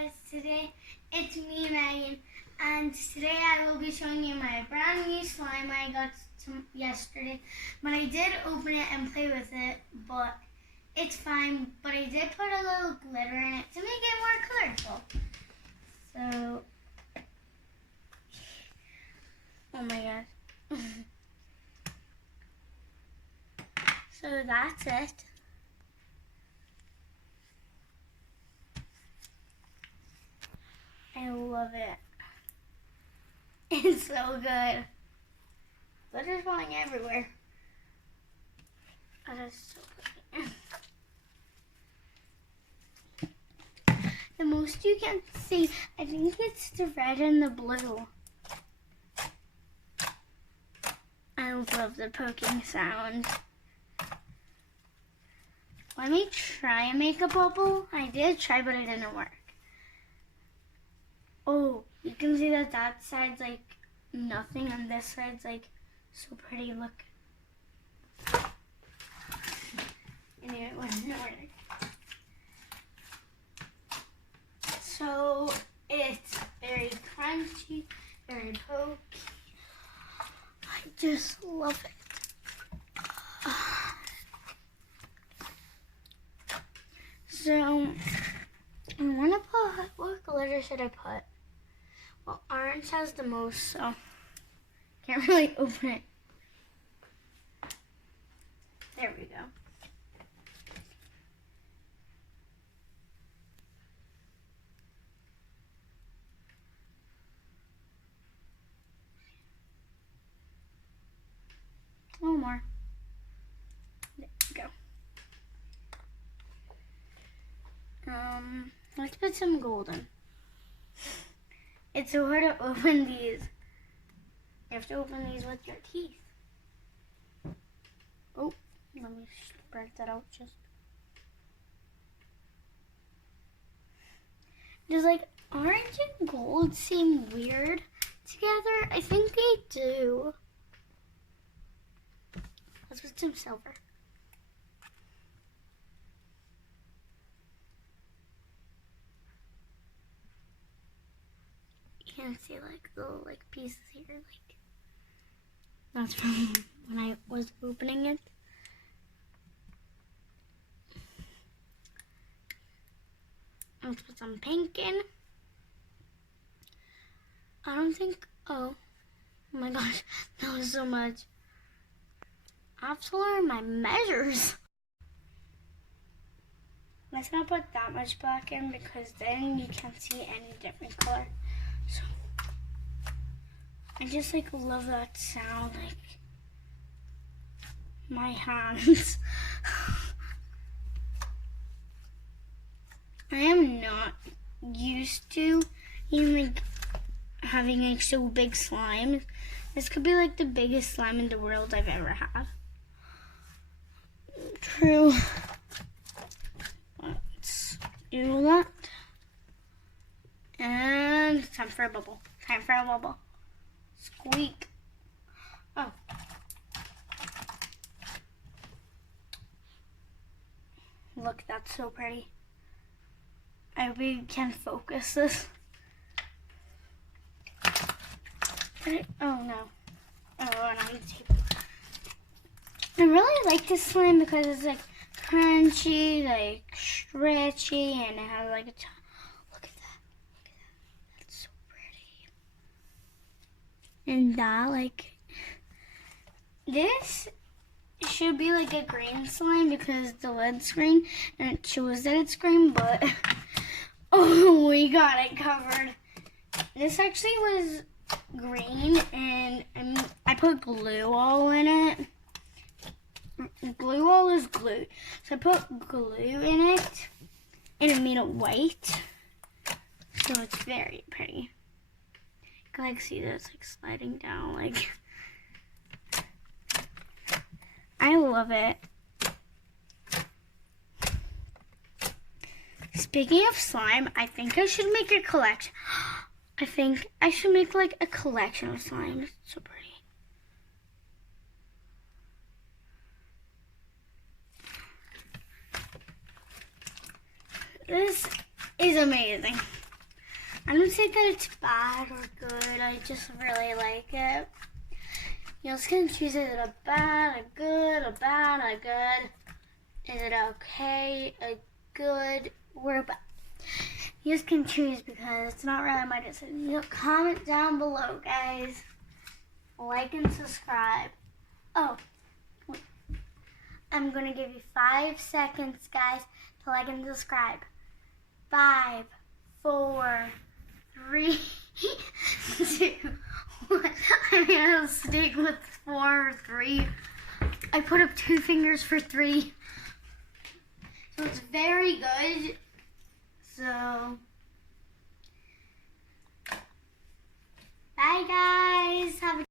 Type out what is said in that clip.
guys, today it's me, Megan, and today I will be showing you my brand new slime I got yesterday. But I did open it and play with it, but it's fine. But I did put a little glitter in it to make it more colorful. So, oh my god. So that's it. I love it. It's so good. Glitter's falling everywhere. That is so pretty. The most you can see, I think it's the red and the blue. I love the poking sound. Let me try and make a bubble. I did try, but it didn't work. Oh, you can see that that side's like nothing and this side's like so pretty. Look. And it wasn't working. So it's very crunchy, very pokey. I just love it. So I want to put, what glitter should I put? Well, orange has the most, so can't really open it. There we go. A little more. There we go. Let's put some golden. It's so hard to open these. You have to open these with your teeth. Oh, let me spread that out just. Does like orange and gold seem weird together? I think they do. Let's put some silver. You can see like the little like pieces here, like that's from when I was opening it. Let's put some pink in. I don't think, oh my gosh, that was so much. I have to learn my measures. Let's not put that much black in because then you can't see any different color. So I just like love that sound, like my hands. I am not used to even like having like so big slime. This could be like the biggest slime in the world I've ever had. True. Let's do that. And time for a bubble. Time for a bubble. Squeak. Oh. Look, that's so pretty. I hope you can focus this. Oh no. Oh, and I'm tape. I really like this slime because it's like crunchy, like stretchy, and it has like a ton. Look at that. Look at that. That's so pretty. And that, like, this should be like a green slime because the lid's green and it shows that it's green, but oh, we got it covered. This actually was green and I put glue all in it. Glue all is glue. So I put glue in it and it made it white. So it's very pretty. You can like see this like sliding down, like I love it. Speaking of slime, I think I should make a collection. I think I should make like a collection of slime. It's so pretty. This is amazing. I don't say that it's bad or good. I just really like it. You just can choose, is it a bad, a good, a bad, a good? Is it okay, a good, or a bad? You just can choose because it's not really my decision. You comment down below, guys. Like and subscribe. Oh, wait. I'm going to give you 5 seconds, guys, to like and subscribe. 5, 4, 3, 2, 1. I'm going to stick with 4 or 3. I put up 2 fingers for 3. So it's very good. So, bye guys. Have a